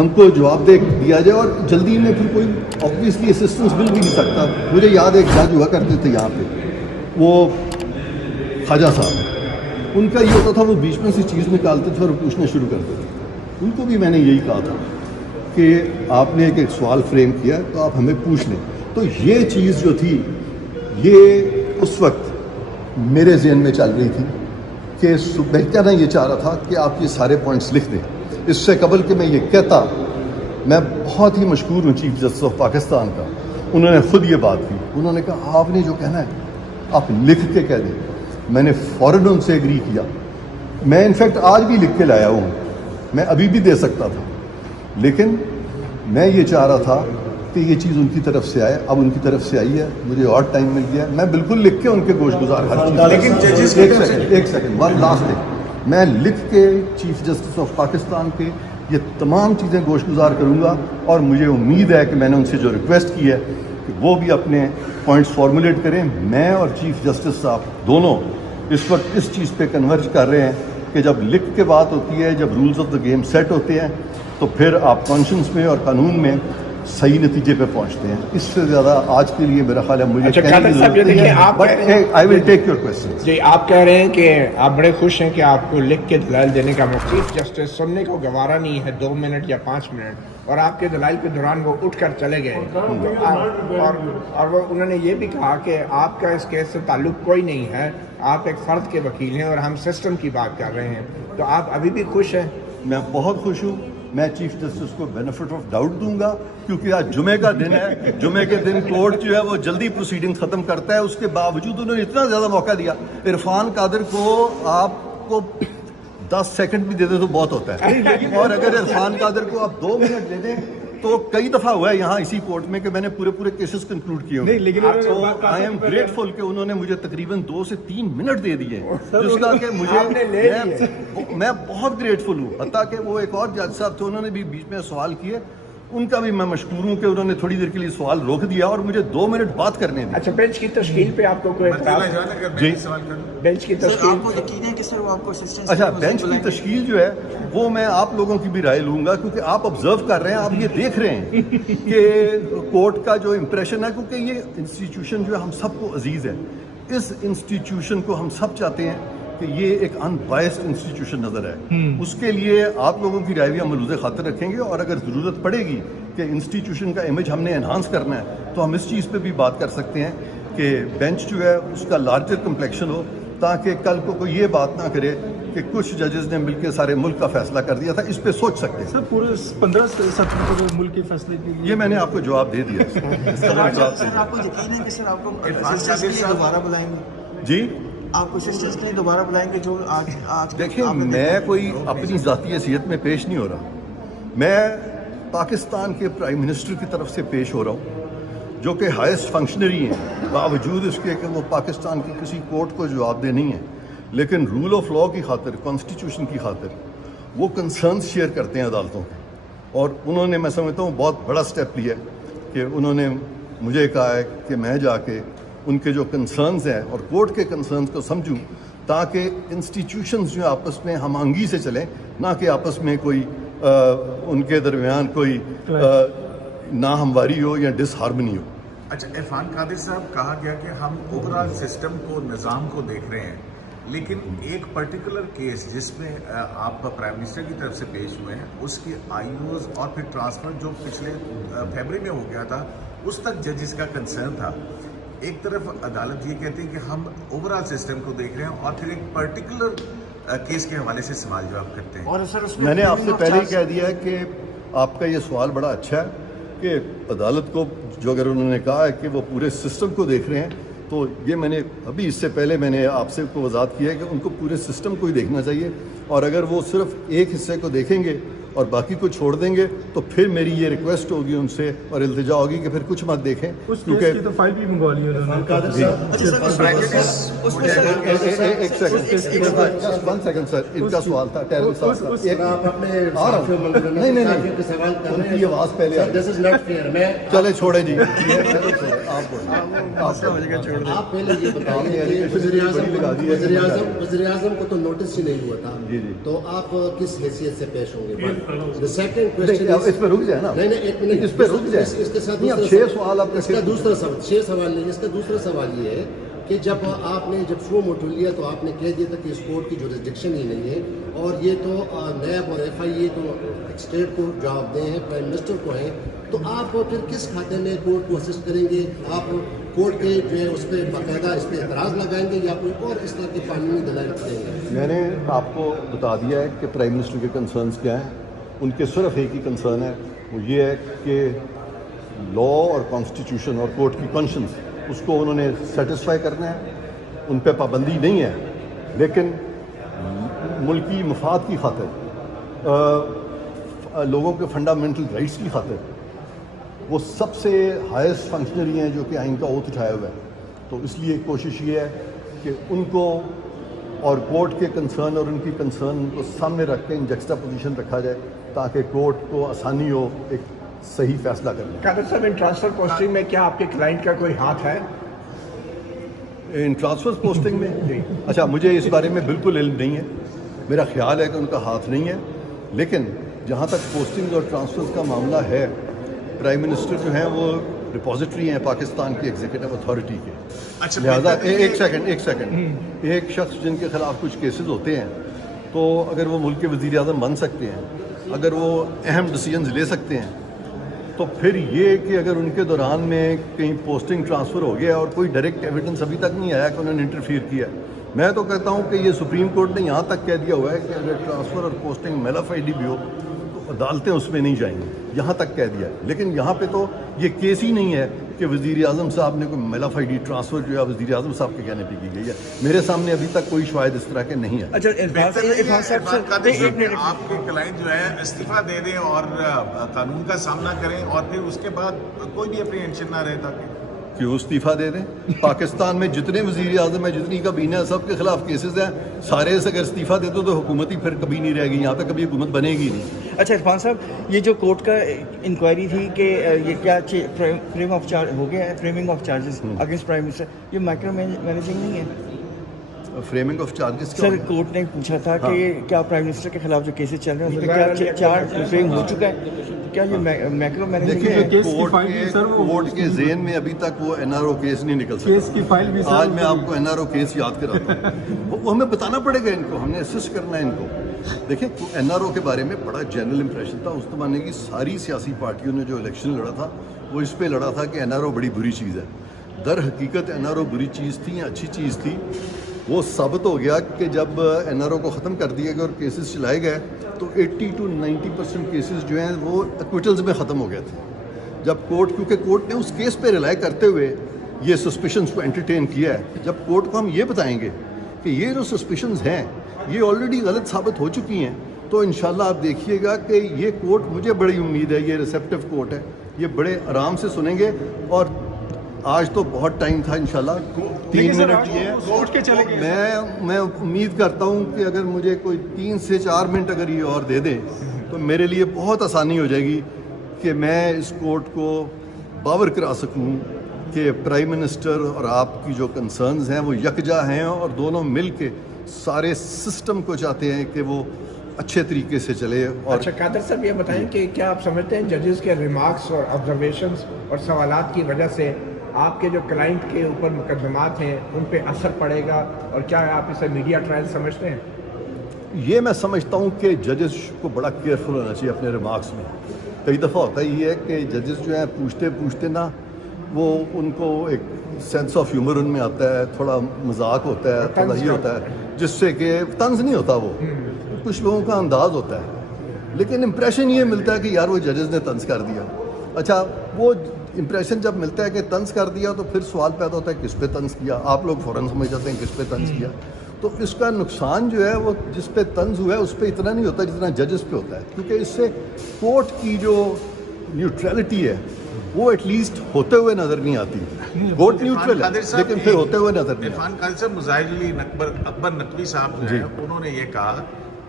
ہم کو جواب دیا جائے اور جلدی میں پھر کوئی آبویسلی اسسٹنس مل بھی نہیں سکتا. مجھے یاد ہے ایک جج ہوا کرتے تھے یہاں پہ, وہ خواجہ صاحب, ان کا یہ ہوتا تھا وہ بیچ میں سے چیز نکالتے تھے اور پوچھنا شروع کرتے تھے. ان کو بھی میں نے یہی کہا تھا کہ آپ نے ایک سوال فریم کیا تو آپ ہمیں پوچھ لیں. تو یہ چیز جو تھی یہ اس وقت میرے ذہن میں چل رہی تھی کہ بہتر یہ چاہ رہا تھا کہ آپ یہ سارے پوائنٹس لکھ دیں. اس سے قبل کہ میں یہ کہتا, میں بہت ہی مشکور ہوں چیف جسٹس آف پاکستان کا, انہوں نے خود یہ بات کی. انہوں نے کہا آپ نے جو کہنا ہے آپ لکھ کے کہہ دیں. میں نے فوراً ان سے ایگری کیا. میں انفیکٹ آج بھی لکھ کے لایا ہوں, میں ابھی بھی دے سکتا تھا, لیکن میں یہ چاہ رہا تھا کہ یہ چیز ان کی طرف سے آئے. اب ان کی طرف سے آئی ہے, مجھے اور ٹائم مل گیا, میں بالکل لکھ کے ان کے گوش گزار ہر چیز. ایک سیکنڈ ون لاسٹ تھنگ, میں لکھ کے چیف جسٹس آف پاکستان کے یہ تمام چیزیں گوش گزار کروں گا, اور مجھے امید ہے کہ میں نے ان سے جو ریکویسٹ کی ہے کہ وہ بھی اپنے پوائنٹس فارمولیٹ کریں. میں اور چیف جسٹس صاحب دونوں اس وقت اس چیز پہ کنورج کر رہے ہیں کہ جب لکھ کے بات ہوتی ہے, جب rules of the game set ہوتے ہیں, تو پھر آپ کانشنس میں اور قانون میں صحیح نتیجے پہ پہنچتے ہیں. اس سے زیادہ آج کے لیے میرا خیال ہے مجھے کہنے کی ضرورت نہیں ہے, but I will take your question. جی آپ کہہ رہے ہیں کہ آپ بڑے خوش ہیں کہ آپ کو لکھ کے دلائل دینے کا موقع. چیف جسٹس سننے کو گوارا نہیں ہے 2 منٹ یا 5 منٹ, اور آپ کے دلائل کے دوران وہ اٹھ کر چلے گئے, اور وہ انہوں نے یہ بھی کہا کہ آپ کا اس کیس سے تعلق کوئی نہیں ہے, آپ ایک فرد کے وکیل ہیں اور ہم سسٹم کی بات کر رہے ہیں. تو آپ ابھی بھی خوش ہیں؟ میں بہت خوش ہوں. میں چیف جسٹس کو بینیفٹ آف ڈاؤٹ دوں گا, کیونکہ آج جمعے کا دن ہے. جمعے کے دن کورٹ جو ہے وہ جلدی پروسیڈنگ ختم کرتا ہے. اس کے باوجود انہوں نے اتنا زیادہ موقع دیا. عرفان قادر کو آپ کو 10 سیکنڈ بھی دے دیں تو بہت ہوتا ہے, اور اگر عرفان قادر کو آپ 2 منٹ دے دیں تو کئی دفعہ ہوا ہے یہاں اسی کورٹ میں کہ میں نے پورے کیسز کنکلوڈ کیے ہوئے. لیکن آئی ایم گریٹفل کہ انہوں نے مجھے تقریباً 2 سے 3 منٹ دے دیے, جس کا کہ مجھے میں بہت گریٹفل ہوں. حتیٰ کہ وہ ایک اور جج صاحب تھے, انہوں نے بھی بیچ میں سوال کیے, ان کا بھی میں مشکور ہوں کہ انہوں نے تھوڑی دیر کے لیے سوال روک دیا اور مجھے 2 منٹ بات کرنے دی. اچھا, بینچ کی تشکیل پہ آپ کو کوئی اعتراض؟ جی, بینچ کی تشکیل. اچھا, بینچ کی تشکیل جو ہے وہ میں آپ لوگوں کی بھی رائے لوں گا, کیونکہ آپ آبزرو کر رہے ہیں, آپ یہ دیکھ رہے ہیں کہ کورٹ کا جو امپریشن ہے, کیونکہ یہ انسٹیٹیوشن جو ہے ہم سب کو عزیز ہے. اس انسٹیٹیوشن کو ہم سب چاہتے ہیں کہ یہ ایک ان بائسڈ انسٹیٹیوشن نظر ہے. اس کے لیے آپ لوگوں کی رائے بھی ہم ملحوظ خاطر رکھیں گے, اور اگر ضرورت پڑے گی کہ انسٹیٹیوشن کا امیج ہم نے انہانس کرنا ہے تو ہم اس چیز پہ بھی بات کر سکتے ہیں کہ بینچ جو ہے اس کا لارجر کمپلیکشن ہو, تاکہ کل کو کوئی یہ بات نہ کرے کہ کچھ ججز نے مل کے سارے ملک کا فیصلہ کر دیا تھا. اس پہ سوچ سکتے ہیں. سر پورے 15 ستمبر کو ملک کے فیصلے کے لیے یہ میں نے آپ کو جواب دے دیا. اس کا جواب سر آپ کو یقین ہے کہ سر آپ کو دوبارہ بلائیں گے؟ جی, آپ کو سسٹرز کے لیے دوبارہ بلائیں گے جو آج دیکھیں, میں کوئی اپنی ذاتی حیثیت میں پیش نہیں ہو رہا. میں پاکستان کے پرائم منسٹر کی طرف سے پیش ہو رہا ہوں, جو کہ ہائیسٹ فنکشنری ہیں, باوجود اس کے کہ وہ پاکستان کی کسی کورٹ کو جواب دہ نہیں ہیں, لیکن رول آف لاء کی خاطر, کانسٹیٹیوشن کی خاطر وہ کنسرنس شیئر کرتے ہیں عدالتوں کے. اور انہوں نے, میں سمجھتا ہوں, بہت بڑا سٹیپ لیا کہ انہوں نے مجھے کہا ہے کہ میں جا کے ان کے جو کنسرنز ہیں اور کورٹ کے کنسرنز کو سمجھوں, تاکہ انسٹیٹیوشنز جو آپس میں ہم آہنگی سے چلیں, نہ کہ آپس میں کوئی ان کے درمیان کوئی ناہمواری ہو یا ڈس ہارمنی ہو. اچھا, عرفان قادر صاحب, کہا گیا کہ ہم اوورآل سسٹم کو, نظام کو دیکھ رہے ہیں, لیکن ایک پرٹیکولر کیس جس میں آپ پرائم منسٹر کی طرف سے پیش ہوئے ہیں, اس کے آئیوز اور پھر ٹرانسفر جو پچھلے فیبرری میں ہو گیا تھا, اس تک ججز کا کنسرن تھا. ایک طرف عدالت یہ کہتی ہے کہ ہم اوورآل سسٹم کو دیکھ رہے ہیں, اور پھر ایک پرٹیکولر کیس کے حوالے سے سوال جواب کرتے ہیں. اور سر میں نے آپ سے پہلے ہی کہہ دیا ہے کہ آپ کا یہ سوال بڑا اچھا ہے کہ عدالت کو جو اگر انہوں نے کہا ہے کہ وہ پورے سسٹم کو دیکھ رہے ہیں, تو یہ میں نے ابھی اس سے پہلے میں نے آپ سے کو وضاحت کیا ہے کہ ان کو پورے سسٹم کو ہی دیکھنا چاہیے, اور اگر وہ صرف ایک حصے کو دیکھیں گے اور باقی کو چھوڑ دیں گے تو پھر میری یہ ریکویسٹ ہوگی ان سے اور التجا ہوگی کہ پھر کچھ مت دیکھیں, کیونکہ تو فائل بھی منگوا لی ون سیکنڈ سر, ان کا سوال تھا ٹیرل صاحب, نہیں ان کی آواز پہلے چلے چھوڑے جی, آپ پہلے یہ بتائیے وزیر اعظم کو تو نوٹس ہی نہیں ہوا تھا, تو آپ کس حیثیت سے پیش ہوں گے؟ The second question is इस पे रुक जाए ना, नहीं एक मिनट इस पे रुक जाए। इसके साथ नहीं, अब दूसरा 6 सवाल आपने इसका दूसरा सवाल 6 सवाल नहीं, इसका दूसरा सवाल ये है कि जब आपने जब शो मोटो लिया तो आपने कह दिया था कि इस कोर्ट की जुरिसडिक्शन ही नहीं है, और ये तो नैब और FIA तो स्टेट को जवाबदेह हैं, प्राइम मिनिस्टर को है, तो आप फिर किस खाते में कोर्ट को असिस्ट करेंगे? आप कोर्ट के जो है उस पर बाकायदा इस पर एतराज़ लगाएंगे या कोई और इस तरह के कानूनी दलाइल देंगे? मैंने आपको बता दिया है कि प्राइम मिनिस्टर के कंसर्न्स क्या हैं। उनके सिर्फ एक ही कंसर्न है, वो ये है कि लॉ और कॉन्स्टिट्यूशन और कोर्ट की कॉन्शंस उसको उन्होंने सेटिस्फाई करना है, उन पे पाबंदी नहीं है, लेकिन मुल्की मफाद की खातिर, लोगों के फंडामेंटल राइट्स की खातिर, वो सबसे हाईएस्ट फंक्शनरी हैं जो कि आइन का ओथ उठाया हुआ है। तो इसलिए कोशिश ये है कि उनको और कोर्ट के कंसर्न और उनकी कंसर्न को सामने रख के इन जक्स्टा पोजीशन रखा जाए ताकि कोर्ट को आसानी हो एक सही फैसला करने। कादर साहब, इन ट्रांसफर पोस्टिंग में क्या आपके क्लाइंट का कोई हाथ है? इन ट्रांसफर पोस्टिंग में अच्छा, मुझे इस बारे में बिल्कुल इल्म नहीं है। मेरा ख्याल है कि उनका हाथ नहीं है, लेकिन जहाँ तक पोस्टिंग और ट्रांसफर्स का मामला है, प्राइम मिनिस्टर जो हैं वो रिपोजिटरी हैं पाकिस्तान की एग्जीक्यूटिव अथॉरिटी के। अच्छा, लिहाजा एक सेकंड एक शख्स जिनके खिलाफ कुछ केसेस होते हैं, तो अगर वो मुल्क के वज़ीर आज़म बन सकते हैं, अगर वो अहम डिसीजंस ले सकते हैं, तो फिर ये कि अगर उनके दौरान में कहीं पोस्टिंग ट्रांसफ़र हो गया और कोई डायरेक्ट एविडेंस अभी तक नहीं आया कि उन्होंने इंटरफियर किया, मैं तो कहता हूँ कि ये सुप्रीम कोर्ट ने यहाँ तक कह दिया हुआ है कि अगर ट्रांसफ़र और पोस्टिंग मेलाफाइडी भी हो तो अदालतें उसमें नहीं जाएंगी, यहाँ तक कह दिया है। लेकिन यहाँ पे तो ये केस ही नहीं है कि वज़ीर आज़म साहब ने कोई मेलाफाइडी ट्रांसफ़र जो है वज़ीर आज़म साहब के कहने पे की गई है। मेरे सामने अभी तक कोई शायद इस तरह के नहीं है। अच्छा, आपके क्लाइंट जो है इस्तीफा दे दें और कानून का सामना करें और फिर उसके बाद कोई भी अप्रीहेंशन ना रहे, ताकि क्यों इस्तीफा दे दें? पाकिस्तान में जितने वज़ीर आज़म है, जितनी काबीना है, सब के खिलाफ केसेस हैं, सारे से अगर इस्तीफा दे दो तो हुकूमत ही फिर कभी नहीं रहेगी, यहाँ पे कभी हुकूमत बनेगी नहीं। अच्छा इरफान साहब, ये जो कोर्ट का इंक्वायरी थी कि ये क्या फ्रेम ऑफ चार्ज हो गया है, framing of charges against prime minister, ये माइक्रो मैनेजिंग नहीं है? Framing of charges sir, court ने पूछा था कि क्या प्राइम मिनिस्टर के खिलाफ जो केसेस चल रहे हैं उसमें क्या चार्ज फ्रेम हो चुका है, क्या ये माइक्रो मैनेजिंग है? कोर्ट के ज़हन में अभी तक वो NRO केस नहीं निकल सका। केस की फाइल भी आज मैं आपको NRO केस याद कराता हूँ। वो हमें बताना पड़ेगा इनको, हमने असिस्ट करना है इनको। देखिए, NRO के बारे में बड़ा जनरल इंप्रेशन था। उस ज़माने की सारी सियासी पार्टियों ने जो इलेक्शन लड़ा था वो इस पर लड़ा था कि NRO बड़ी बुरी चीज़ है। दर हकीकत NRO बुरी चीज़ थी या अच्छी चीज़ थी, वो साबित हो गया कि जब NRO को ख़त्म कर दिया गया और केसेस चलाए गए तो 80 to 90% केसेस जो हैं वो एक्विटल्स में ख़त्म हो गए थे। जब कोर्ट, क्योंकि कोर्ट ने उस केस पे रिलाई करते हुए ये सस्पिशंस को एंटरटेन किया है, जब कोर्ट को हम ये बताएंगे कि ये जो सस्पिशंस हैं ये ऑलरेडी गलत साबित हो चुकी हैं, तो इंशाल्लाह आप देखिएगा कि ये कोर्ट, मुझे बड़ी उम्मीद है, ये रिसेप्टिव कोर्ट है, ये बड़े आराम से सुनेंगे। और आज तो बहुत टाइम था, इंशाल्लाह 3 मिनट ये कोर्ट के चले गए। मैं उम्मीद करता हूँ कि अगर मुझे कोई 3 से 4 मिनट अगर ये और दे दें तो मेरे लिए बहुत आसानी हो जाएगी कि मैं इस कोर्ट को बावर करा सकूँ कि प्राइम मिनिस्टर और आपकी जो कंसर्न्स हैं वो यकजा हैं और दोनों मिल के सारे सिस्टम को चाहते हैं कि वो अच्छे तरीके से चले। और अच्छा कादर साहब, ये बताएं कि क्या आप समझते हैं जजेस के रिमार्क्स और ऑब्जर्वेशंस और सवालात की वजह से आपके जो क्लाइंट के ऊपर मुकदमात हैं उन पे असर पड़ेगा, और क्या आप इसे मीडिया ट्रायल समझते हैं? ये मैं समझता हूँ कि जजेस को बड़ा केयरफुल होना चाहिए अपने रिमार्क्स में। कई दफ़ा होता ही है कि जजेस जो हैं पूछते पूछते ना वो उनको एक सेंस ऑफ ह्यूमर उनमें आता है, थोड़ा मजाक होता है, थोड़ा ये होता है, जिससे कि तंज नहीं होता, वो कुछ लोगों का अंदाज होता है, लेकिन इम्प्रेशन ये मिलता है कि यार वो जजेस ने तंज कर दिया। अच्छा, वो इम्प्रेशन जब मिलता है कि तंज कर दिया तो फिर सवाल पैदा होता है किस पे तंज किया। आप लोग फ़ौरन समझ जाते हैं किस पे तंज किया, तो इसका नुकसान जो है वो जिस पे तंज हुआ है उस पर इतना नहीं होता जितना जजेस पे होता है, क्योंकि इससे कोर्ट की जो न्यूट्रलिटी है वो एटलीस्ट होते हुए नज़र नहीं आती। कोर्ट न्यूट्रल है लेकिन फिर होते हुए नज़र नहीं इरफान कादिर साहब, मुजाहिर अकबर नकवी साहब जो है उन्होंने ये कहा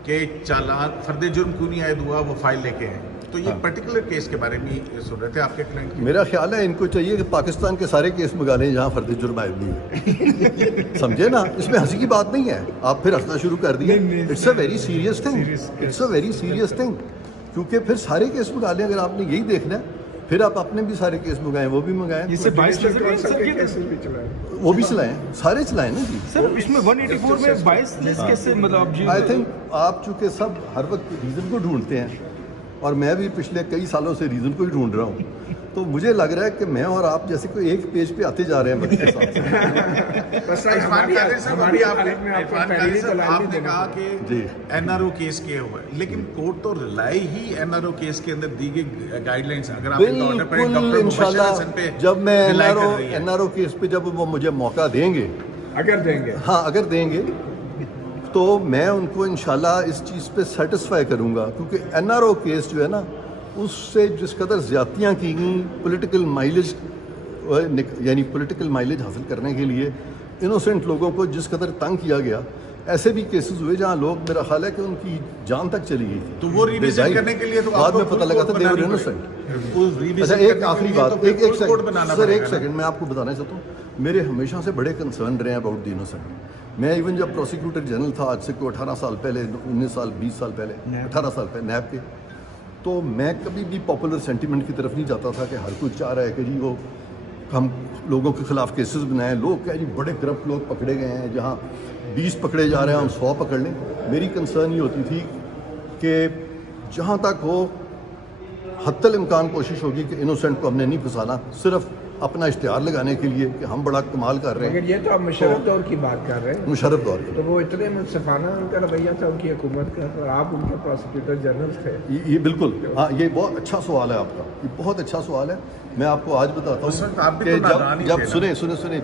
कि चालान फर्द जुर्म क्यों नहीं आयद हुआ, वो फाइल लेके हैं, तो ये पर्टिकुलर केस के बारे में सुन रहे थे आपके क्लाइंट की। मेरा ख्याल है इनको चाहिए कि पाकिस्तान के सारे केस मंगा लें जहाँ फर्द जुर्म आयद नहीं है। समझे ना, इसमें हंसी की बात नहीं है। आप फिर हंसना शुरू कर दिए। It's a very serious thing, it's a very serious thing. क्योंकि फिर सारे केस मंगा लें, अगर आपने यही देखना है फिर आप अपने भी सारे केस मंगाएं, वो भी मंगाएं, इससे 22 Judicial नजर Council सर के ये cases भी चलाए। वो भी चलाएं, सारे चलाएं ना जी। सर इसमें 184 में 22 कैसे मतलब जी आई थिंक आप चूँकि सब हर वक्त रीज़न को ढूंढते हैं और मैं भी पिछले कई सालों से रीज़न को ही ढूंढ रहा हूँ, तो मुझे लग रहा है कि मैं और आप जैसे कोई एक पेज पे आते जा रहे हैं वक्त के साथ। बस सर, इरफान कादिर साहब, हमारी अभी हालत में आपको इरफान पहले कादिर ही साहब, दलाली आपने देना कहा पड़ेगा। जी। कि एनआरओ केस किए हुए हैं, लेकिन कोर्ट तो रिलाई ही एनआरओ केस के अंदर दी गई गाइडलाइंस, अगर आप इनका ऑर्डर पढ़ें, बिल्कुल डॉक्टर मुबशर इंशाल्लाह हसन पे जब मैं रिलाई कर रही है। एनआरओ केस पे जब वो मुझे मौका देंगे, अगर देंगे हाँ अगर देंगे तो मैं उनको इंशाल्लाह इस चीज़ पे सेटिस्फाई करूँगा, क्योंकि एनआरओ केस जो है ना उससे जिस कदर ज़्यादतियाँ की गई पॉलिटिकल माइलेज, यानी पॉलिटिकल माइलेज हासिल करने के लिए इनोसेंट लोगों को जिस कदर तंग किया गया, ऐसे भी केसेस हुए जहाँ लोग, मेरा ख्याल है कि उनकी जान तक चली गई थी। तो वो रिविजन करने के लिए तो बाद आपको में पता लगा था they were बनानी innocent। पड़ेगी। वो रिविजन अच्छा करने एक के आखिरी लिए तो बात, फिर एक full court बनाना सेकंड सर, एक पड़ेगा ना। सेकंड मैं आपको बताना चाहता हूँ, मेरे हमेशा से बड़े कंसर्न रहे हैं अबाउट द इनोसेंट। मैं इवन जब प्रोसिक्यूटर जनरल था, आज से कोई 18 साल पहले, 19 साल 20 साल पहले, 18 साल पहले नैब के, तो मैं कभी भी पॉपुलर सेंटिमेंट की तरफ नहीं जाता था कि हर कोई चाह रहा है कि जी वो हम लोगों के खिलाफ केसेस बनाएं, लोग क्या जी बड़े करप्ट लोग पकड़े गए हैं, जहाँ 20 पकड़े जा रहे हैं हम 100 पकड़ लें। मेरी कंसर्न ये होती थी कि जहाँ तक हो हत्तल इम्कान कोशिश होगी कि इनोसेंट को हमने नहीं फंसाना, सिर्फ अपना इश्तिहार लगाने के लिए कि हम बड़ा कमाल कर रहे मगर हैं। ये तो आप मुशर्रफ दौर की बात कर रहे हैं, मुशर्रफ दौर के तो वो इतने मुनसिफाना उनका रवैया था उनकी हुकूमत का, और आप उनके प्रोसिक्यूटर जनरल थे। ये बिल्कुल, हाँ ये बहुत अच्छा सवाल है आपका, ये बहुत अच्छा सवाल है। मैं आपको आज बताता उस वक्त हूँ आप भी कि तो नादान ही जब थे ना। सुने सुने सुने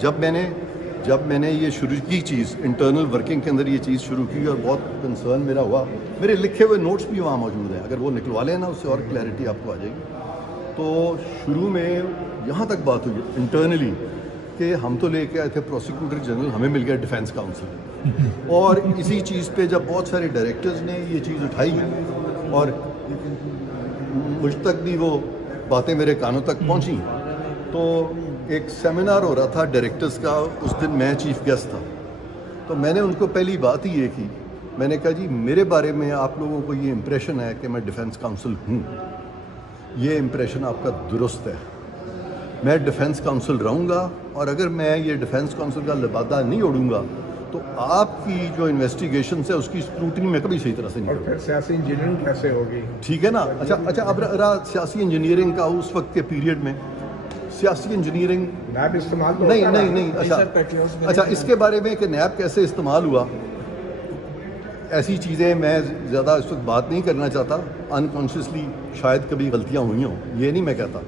जब मैंने ये शुरू की चीज़, इंटरनल वर्किंग के अंदर ये चीज़ शुरू की और बहुत कंसर्न मेरा हुआ, मेरे लिखे हुए नोट्स भी वहाँ मौजूद हैं, अगर वो निकलवा लें ना उससे और क्लैरिटी आपको आ जाएगी। तो शुरू में यहाँ तक बात हुई इंटरनली कि हम तो लेके आए थे प्रोसिक्यूटर जनरल, हमें मिल गया डिफेंस काउंसिल, और इसी चीज़ पे जब बहुत सारे डायरेक्टर्स ने ये चीज़ उठाई और मुझ तक भी वो बातें मेरे कानों तक पहुँची, तो एक सेमिनार हो रहा था डायरेक्टर्स का, उस दिन मैं चीफ गेस्ट था, तो मैंने उनको पहली बात ही ये की, मैंने कहा जी मेरे बारे में आप लोगों को ये इम्प्रेशन है कि मैं डिफेंस काउंसिल हूँ, ये इम्प्रेशन आपका दुरुस्त है। मैं डिफेंस काउंसिल रहूँगा और अगर मैं ये डिफेंस काउंसिल का लिबादा नहीं ओढ़ूँगा तो आपकी जो इन्वेस्टिगेशन है उसकी स्क्रूटनी में कभी सही तरह से नहीं और करूँगा। फिर सियासी इंजीनियरिंग कैसे होगी? ठीक है ना। अच्छा अब रहा सियासी इंजीनियरिंग का, उस वक्त के पीरियड में सियासी इंजीनियरिंग नैब इस्तेमाल तो नहीं होता नहीं रहा। नहीं अच्छा इसके बारे में कि नैब कैसे इस्तेमाल हुआ, ऐसी चीज़ें मैं ज़्यादा इस वक्त बात नहीं करना चाहता। अनकॉन्शियसली शायद कभी गलतियाँ हुई हों, ये नहीं मैं कहता,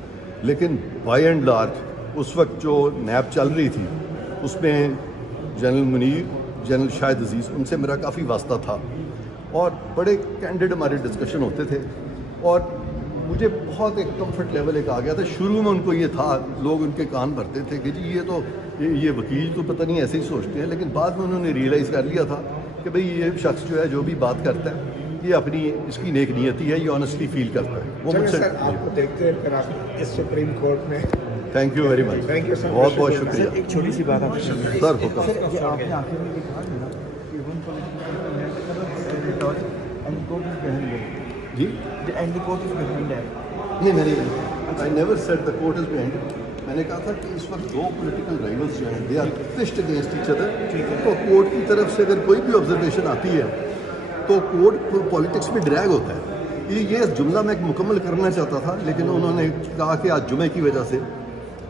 लेकिन बाय एंड लार्ज उस वक्त जो नैब चल रही थी उसमें जनरल मुनीर, जनरल शाहिद अजीज़, उनसे मेरा काफ़ी वास्ता था और बड़े कैंडिड हमारे डिस्कशन होते थे और मुझे बहुत एक कंफर्ट लेवल एक आ गया था। शुरू में उनको ये था, लोग उनके कान भरते थे कि जी ये वकील तो पता नहीं ऐसे ही सोचते हैं, लेकिन बाद में उन्होंने रियलाइज़ कर लिया था कि भाई ये शख्स जो है जो भी बात करता है ये अपनी इसकी नेक नियति है, ये ऑनेस्टली फील करता है। वो चलिए मुझसे सर, आपको देखते हैं फिर आप इस सुप्रीम कोर्ट में। Thank you very much, Thank you, sir. बहुत बहुत सर शुक्रिया एक छोटी सी बात आपसे सर। हुक्म। सर ये आपने आखिर में ये कहा था ना कि one political and court is behind it, जी and the court is behind it. नहीं मैंने I never said the court is behind it. मैंने कहा था कि इस वक्त दो पॉलिटिकल राइवल्स जो हैं they are pissed against each other, तो कोर्ट की तरफ से अगर कोई भी ऑब्जर्वेशन आती है तो कोर्ट पॉलिटिक्स में ड्रैग होता है। ये जुमला मैं मुकम्मल करना चाहता था, लेकिन उन्होंने कहा कि आज जुमे की वजह से,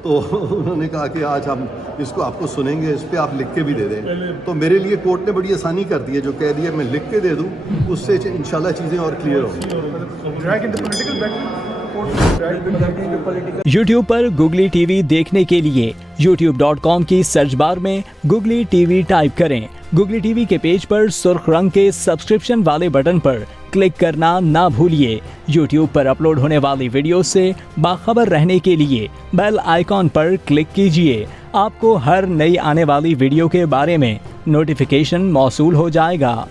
तो उन्होंने कहा कि आज हम इसको आपको सुनेंगे, इस पर आप लिख के भी दे दें। तो मेरे लिए कोर्ट ने बड़ी आसानी कर दी है, जो कह दिया मैं लिख के दे दूँ, उससे इंशाल्लाह चीज़ें और क्लियर होंगी। YouTube पर Googly TV देखने के लिए youtube.com की सर्च बार में Googly TV टाइप करें। Googly TV के पेज पर सुर्ख रंग के सब्सक्रिप्शन वाले बटन पर क्लिक करना ना भूलिए। YouTube पर अपलोड होने वाली वीडियो से बाखबर रहने के लिए बेल आइकॉन पर क्लिक कीजिए। आपको हर नई आने वाली वीडियो के बारे में नोटिफिकेशन मौसूल हो जाएगा।